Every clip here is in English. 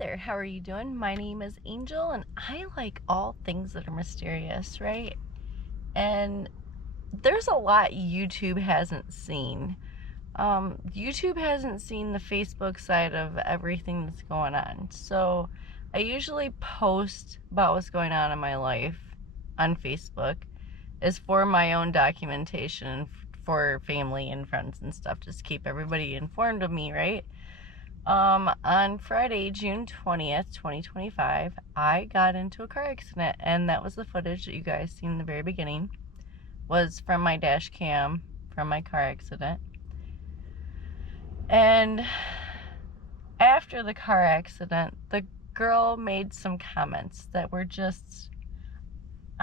there, how are you doing? My name is Angel, and I like all things that are mysterious, right? And there's a lot YouTube hasn't seen. YouTube hasn't seen the Facebook side of everything that's going on. So I usually post about what's going on in my life on Facebook is for my own documentation for family and friends and stuff, just to keep everybody informed of me, right? On Friday, June 20th, 2025, I got into a car accident, and that was the footage that you guys seen in the very beginning, was from my dash cam from my car accident. And after the car accident, the girl made some comments that were just,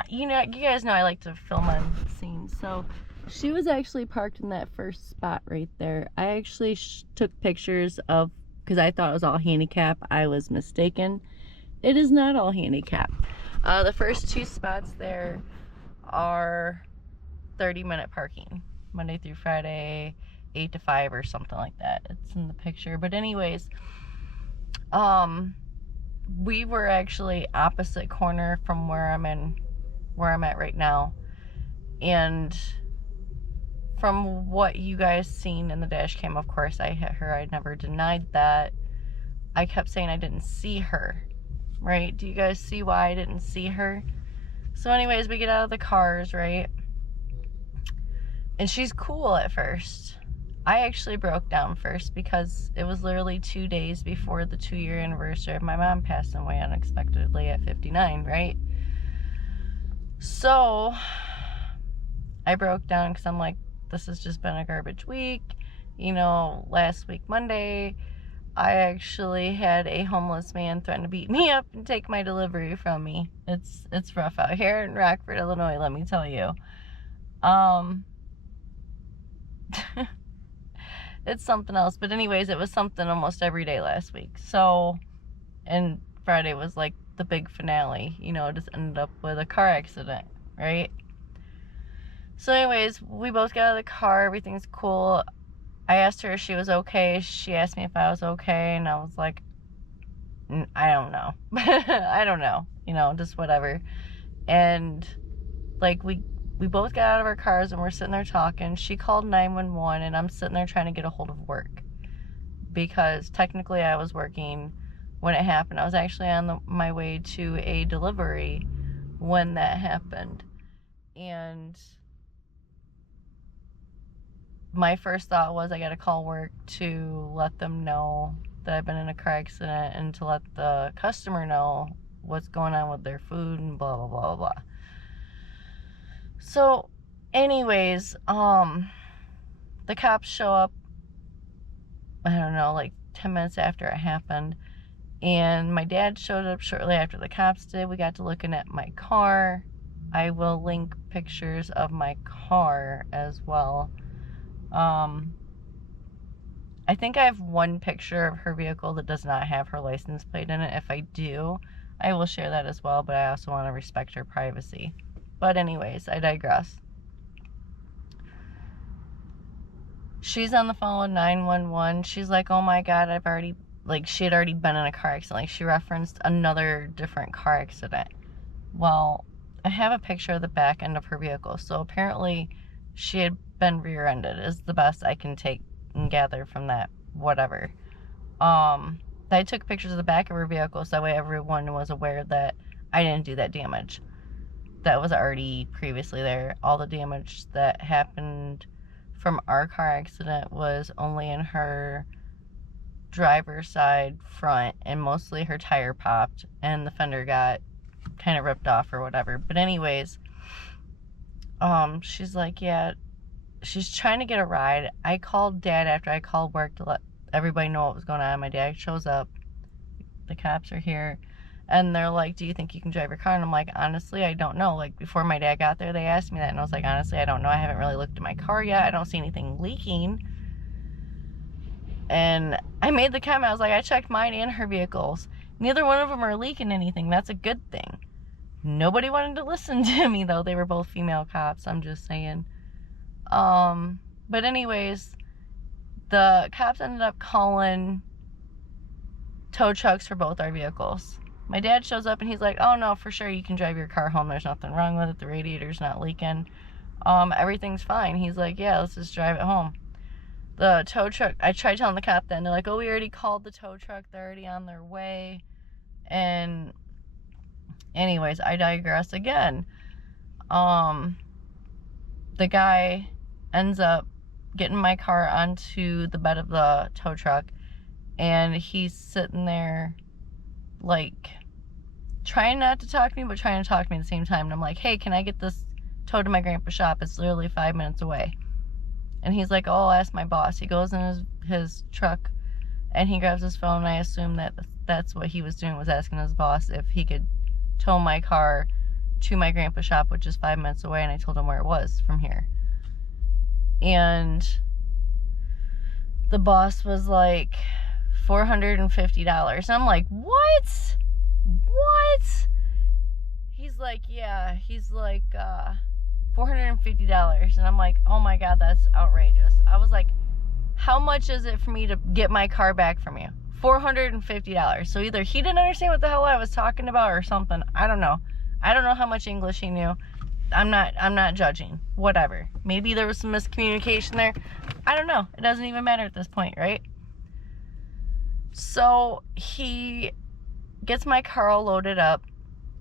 you guys know I like to film on scenes, so she was actually parked in that first spot right there. I actually took pictures of, because I thought it was all handicap. I was mistaken. It is not all handicap. The first two spots there are 30-minute parking, Monday through Friday, 8 to 5 or something like that. It's in the picture. But anyways, we were actually opposite corner from where I'm at right now. And from what you guys seen in the dash cam, of course I hit her. I never denied that. I kept saying I didn't see her, right? Do you guys see why I didn't see her? So anyways, we get out of the cars, right? And she's cool at first. I actually broke down first because it was literally 2 days before the 2-year anniversary of my mom passing away unexpectedly at 59, right? So I broke down because I'm like, this has just been a garbage week. Last week, Monday, I actually had a homeless man threaten to beat me up and take my delivery from me. It's rough out here in Rockford, Illinois, let me tell you. It's something else. But anyways, it was something almost every day last week. So, and Friday was like the big finale. It just ended up with a car accident, right? So anyways, we both got out of the car. Everything's cool. I asked her if she was okay. She asked me if I was okay. And I was like, I don't know. I don't know. Just whatever. And like we both got out of our cars and we're sitting there talking. She called 911 and I'm sitting there trying to get a hold of work. Because technically I was working when it happened. I was actually on my way to a delivery when that happened. And my first thought was I gotta call work to let them know that I've been in a car accident and to let the customer know what's going on with their food and blah, blah, blah, blah, blah. So, anyways, the cops show up, I don't know, like 10 minutes after it happened. And my dad showed up shortly after the cops did. We got to looking at my car. I will link pictures of my car as well. I think I have one picture of her vehicle that does not have her license plate in it. If I do, I will share that as well, but I also want to respect her privacy. But anyways, I digress. She's on the phone with 911. She's like, oh my God, she had already been in a car accident. Like, she referenced another different car accident. Well, I have a picture of the back end of her vehicle. So apparently she had been rear-ended is the best I can take and gather from that, whatever. I took pictures of the back of her vehicle so that way everyone was aware that I didn't do that damage. That was already previously there. All the damage that happened from our car accident was only in her driver's side front, and mostly her tire popped and the fender got kind of ripped off or whatever. But anyways, she's like, yeah, she's trying to get a ride. I called Dad after I called work to let everybody know what was going on. My dad shows up. The cops are here. And they're like, do you think you can drive your car? And I'm like, honestly, I don't know. Like, before my dad got there, they asked me that. And I was like, honestly, I don't know. I haven't really looked at my car yet. I don't see anything leaking. And I made the comment. I was like, I checked mine and her vehicles. Neither one of them are leaking anything. That's a good thing. Nobody wanted to listen to me, though. They were both female cops. I'm just saying. But anyways, the cops ended up calling tow trucks for both our vehicles. My dad shows up and he's like, oh no, for sure you can drive your car home. There's nothing wrong with it. The radiator's not leaking. Everything's fine. He's like, yeah, let's just drive it home. The tow truck, I tried telling the cop that, and they're like, oh, we already called the tow truck. They're already on their way. And anyways, I digress again. The guy ends up getting my car onto the bed of the tow truck, and he's sitting there like trying not to talk to me, but trying to talk to me at the same time. And I'm like, hey, can I get this towed to my grandpa's shop? It's literally 5 minutes away. And he's like, oh, I'll ask my boss. He goes in his truck and he grabs his phone, and I assume that that's what he was doing, was asking his boss if he could tow my car to my grandpa's shop, which is 5 minutes away, and I told him where it was from here. And the boss was like, $450. And I'm like, what? He's like, yeah. He's like, $450. And I'm like, oh my God, that's outrageous. I was like, how much is it for me to get my car back from you? $450. So either he didn't understand what the hell I was talking about or something. I don't know. I don't know how much English he knew. I'm not judging. Whatever. Maybe there was some miscommunication there. I don't know. It doesn't even matter at this point, right? So he gets my car all loaded up.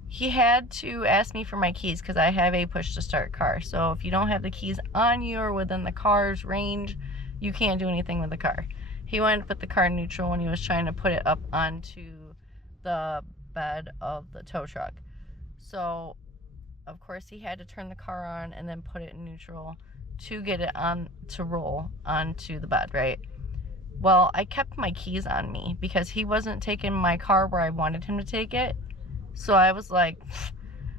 He had to ask me for my keys because I have a push to start car. So if you don't have the keys on you or within the car's range, you can't do anything with the car. He went and put the car in neutral when he was trying to put it up onto the bed of the tow truck. So of course he had to turn the car on and then put it in neutral to get it on to roll onto the bed, right? Well, I kept my keys on me because he wasn't taking my car where I wanted him to take it. So I was like,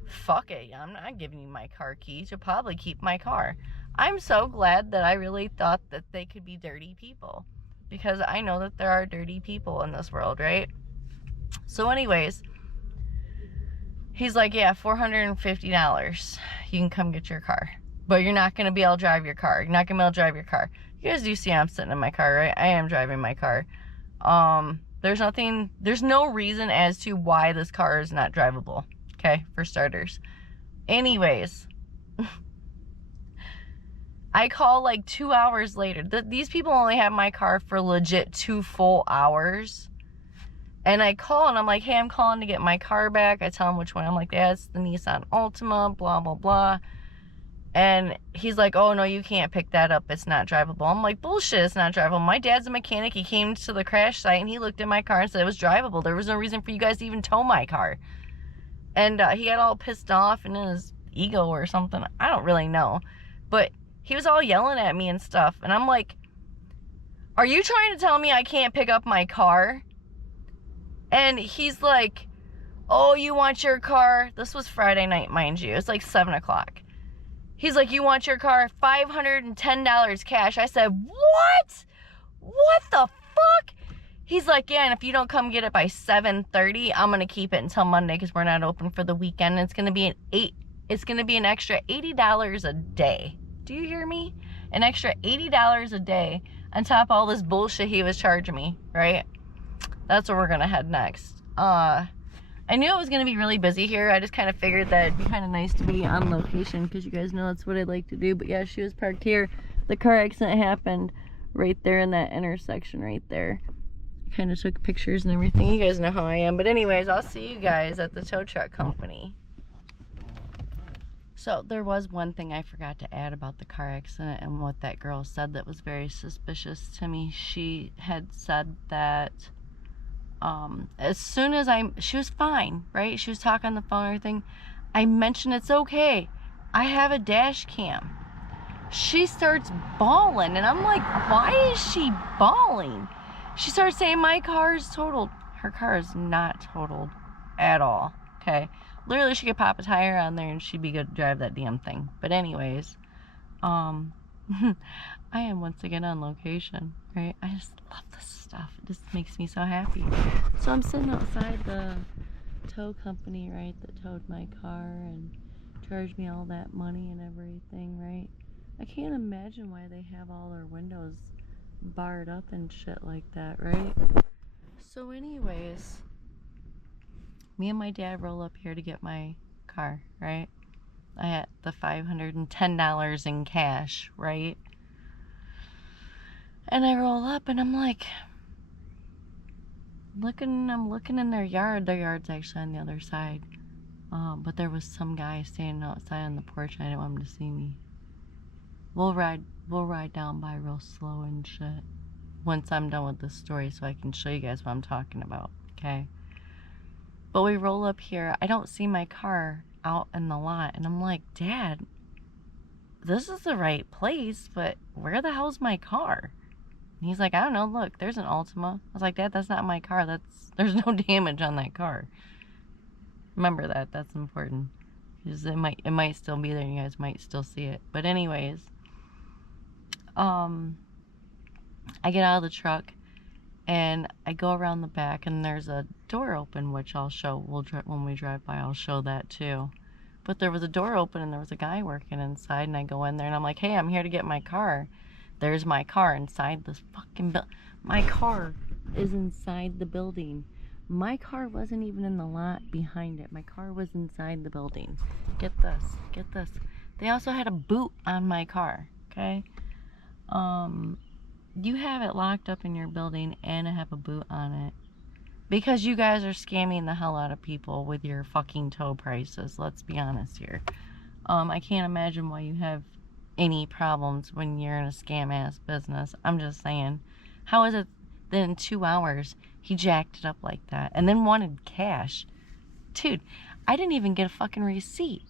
fuck it, I'm not giving you my car keys. You'll probably keep my car. I'm so glad that I really thought that they could be dirty people, because I know that there are dirty people in this world, right? So anyways, he's like, yeah, $450. You can come get your car. But you're not going to be able to drive your car. You're not going to be able to drive your car. You guys do see I'm sitting in my car, right? I am driving my car. There's no reason as to why this car is not drivable. Okay, for starters. Anyways, I call like 2 hours later. These people only have my car for legit 2 full hours. And I call and I'm like, hey, I'm calling to get my car back. I tell him which one. I'm like, yeah, it's the Nissan Altima, blah, blah, blah. And he's like, oh, no, you can't pick that up. It's not drivable. I'm like, bullshit, it's not drivable. My dad's a mechanic. He came to the crash site and he looked at my car and said it was drivable. There was no reason for you guys to even tow my car. And he got all pissed off and in his ego or something. I don't really know. But he was all yelling at me and stuff. And I'm like, are you trying to tell me I can't pick up my car? And he's like, oh, you want your car? This was Friday night, mind you. It's like 7 o'clock. He's like, you want your car? $510 cash. I said, what? What the fuck? He's like, yeah, and if you don't come get it by 7:30, I'm going to keep it until Monday because we're not open for the weekend. It's going to be an extra $80 a day. Do you hear me? An extra $80 a day on top of all this bullshit he was charging me, right? That's where we're going to head next. I knew it was going to be really busy here. I just kind of figured that it'd be kind of nice to be on location because you guys know that's what I like to do. But yeah, she was parked here. The car accident happened right there in that intersection right there. Kind of took pictures and everything. You guys know how I am. But anyways, I'll see you guys at the tow truck company. So there was one thing I forgot to add about the car accident and what that girl said that was very suspicious to me. She had said that as soon as she was fine, right? She was talking on the phone and everything. I mentioned it's okay. I have a dash cam. She starts bawling and I'm like, why is she bawling? She starts saying my car is totaled. Her car is not totaled at all. Okay. Literally she could pop a tire on there and she'd be good to drive that damn thing. But anyways, I am once again on location, right? I just love this stuff. It just makes me so happy. So I'm sitting outside the tow company, right, that towed my car and charged me all that money and everything, right? I can't imagine why they have all their windows barred up and shit like that, right? So anyways, me and my dad roll up here to get my car, right? I had the $510 in cash, right? And I roll up and I'm like, I'm looking in their yard. Their yard's actually on the other side. But there was some guy standing outside on the porch and I didn't want him to see me. We'll ride down by real slow and shit once I'm done with this story so I can show you guys what I'm talking about, okay? But we roll up here. I don't see my car out in the lot and I'm like, Dad, this is the right place, but where the hell's my car? And he's like, I don't know, look, there's an Altima. I was like, Dad, that's not my car. There's no damage on that car. Remember that, that's important. Because it might still be there and you guys might still see it. But anyways, I get out of the truck and I go around the back and there's a door open, which I'll show, when we drive by, I'll show that too. But there was a door open and there was a guy working inside and I go in there and I'm like, hey, I'm here to get my car. There's my car inside this fucking building. My car is inside the building. My car wasn't even in the lot behind it. My car was inside the building. Get this, get this. They also had a boot on my car, okay? You have it locked up in your building and I have a boot on it. Because you guys are scamming the hell out of people with your fucking tow prices. Let's be honest here. I can't imagine why you have any problems when you're in a scam ass business. I'm just saying. How is it that in 2 hours he jacked it up like that and then wanted cash? Dude, I didn't even get a fucking receipt.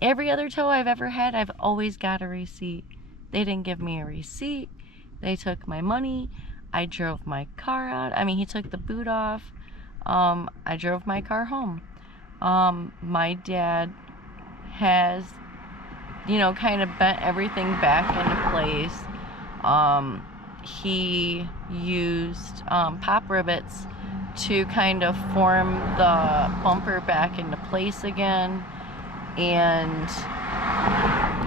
Every other tow I've ever had, I've always got a receipt. They didn't give me a receipt. They took my money. I drove my car out. I mean, he took the boot off. I drove my car home. My dad has, you know, kind of bent everything back into place. He used pop rivets to kind of form the bumper back into place again. And,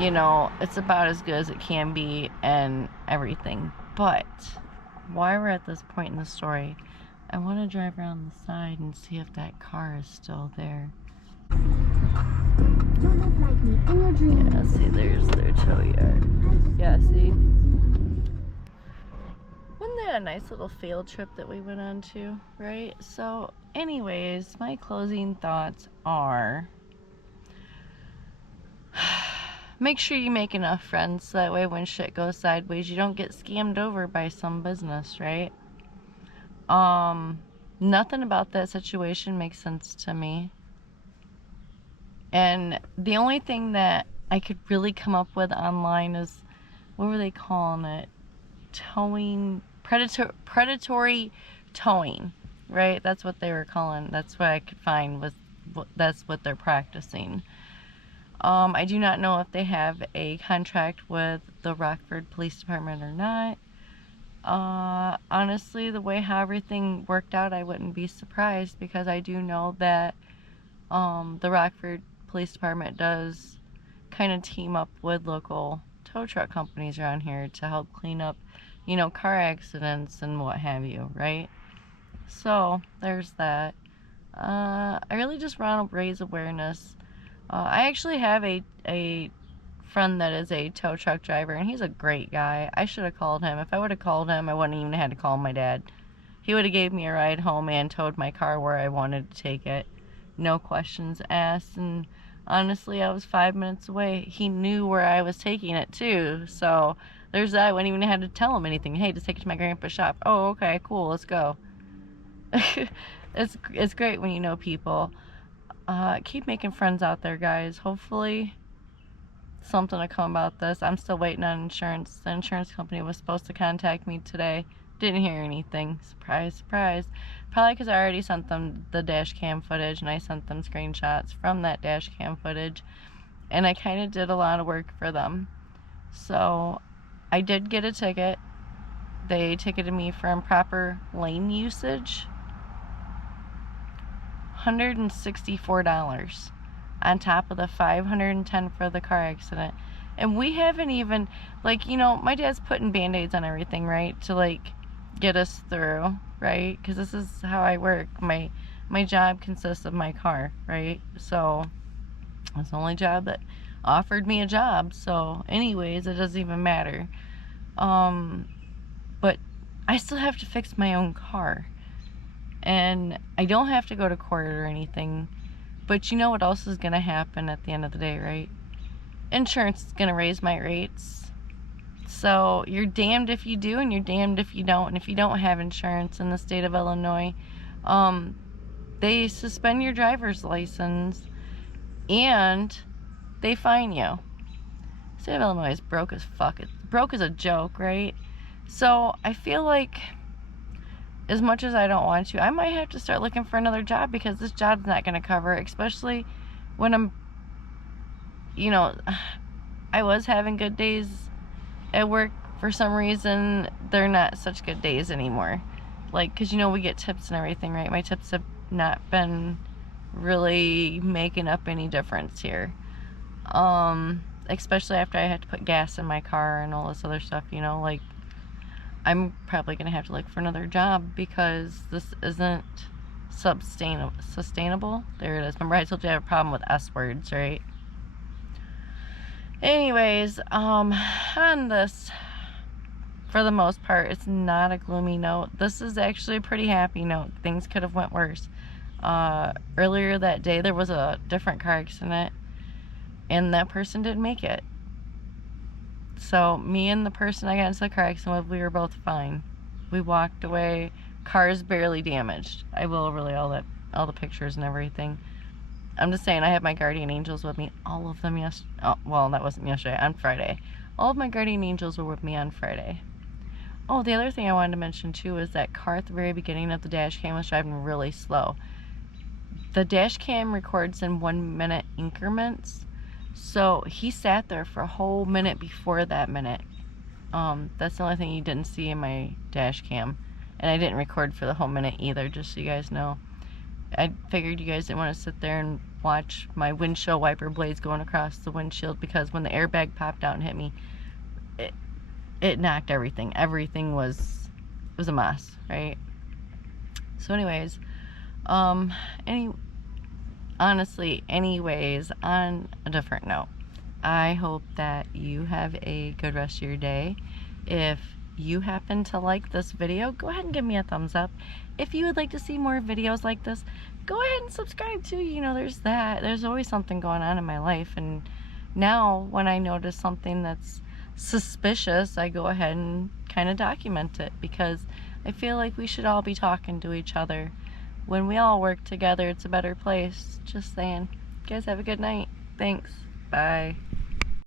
you know, it's about as good as it can be and everything. But while we're at this point in the story, I want to drive around the side and see if that car is still there. Yeah, see, there's their tow yard. Yeah, see? Wasn't that a nice little field trip that we went on to, right? So, anyways, my closing thoughts are, make sure you make enough friends so that way when shit goes sideways, you don't get scammed over by some business, right? Nothing about that situation makes sense to me. And the only thing that I could really come up with online is, what were they calling it? Towing, predatory towing, right? That's what they were calling. That's what I could find, was that's what they're practicing. I do not know if they have a contract with the Rockford Police Department or not. Honestly, the way how everything worked out, I wouldn't be surprised, because I do know that the Rockford Police Department does kind of team up with local tow truck companies around here to help clean up, you know, car accidents and what have you, right? So, there's that. I really just want to raise awareness. I actually have a friend that is a tow truck driver, and he's a great guy. I should have called him. If I would have called him, I wouldn't even have had to call my dad. He would have gave me a ride home and towed my car where I wanted to take it. No questions asked, and honestly, I was 5 minutes away. He knew where I was taking it too, so there's that. I wouldn't even have to tell him anything. Hey, just take it to my grandpa's shop. Oh, okay, cool, let's go. It's great when you know people. Keep making friends out there, guys. Hopefully something will come about this. I'm still waiting on insurance. The insurance company was supposed to contact me today. Didn't hear anything. Surprise, surprise. Probably because I already sent them the dash cam footage, and I sent them screenshots from that dash cam footage, and I kind of did a lot of work for them. So I did get a ticket. They ticketed me for improper lane usage. $164 on top of the $510 for the car accident. And we haven't even, like, you know, my dad's putting band-aids on everything, right, to like get us through. right? Because this is how I work. My job consists of my car, right? So it's the only job that offered me a job. So anyways, it doesn't even matter. But I still have to fix my own car. And I don't have to go to court or anything. But you know what else is going to happen at the end of the day, right? Insurance is going to raise my rates. So you're damned if you do and you're damned if you don't. And if you don't have insurance in the state of Illinois, they suspend your driver's license and they fine you. The state of Illinois is broke as fuck. It's broke as a joke, right? So I feel like, as much as I don't want to, I might have to start looking for another job, because this job's not going to cover it, especially when I'm, you know, I was having good days at work. For some reason, they're not such good days anymore. Like, because, you know, we get tips and everything, right? My tips have not been really making up any difference here. Especially after I had to put gas in my car and all this other stuff, you know, like, I'm probably going to have to look for another job because this isn't sustainable. There it is. Remember I told you I have a problem with S words, right? Anyways, on this, for the most part, it's not a gloomy note. This is actually a pretty happy note. Things could have went worse. Earlier that day, there was a different car accident, and that person didn't make it. So me and the person I got into the car accident with, we were both fine. We walked away. Car's barely damaged. I will relay all the pictures and everything. I'm just saying, I have my guardian angels with me. All of them well, that wasn't yesterday. On Friday. All of my guardian angels were with me on Friday. Oh, the other thing I wanted to mention too is that car at the very beginning of the dash cam was driving really slow. The dash cam records in 1 minute increments. So he sat there for a whole minute before that minute. That's the only thing you didn't see in my dash cam. And I didn't record for the whole minute either, just so you guys know. I figured you guys didn't want to sit there and watch my windshield wiper blades going across the windshield, because when the airbag popped out and hit me, it knocked everything. Everything was a mess, right? So anyways, anyways, on a different note, I hope that you have a good rest of your day. If you happen to like this video, go ahead and give me a thumbs up. If you would like to see more videos like this, go ahead and subscribe too. You know, there's always something going on in my life, and now when I notice something that's suspicious, I go ahead and kind of document it, because I feel like we should all be talking to each other. When we all work together, it's a better place. Just saying. You guys have a good night. Thanks. Bye.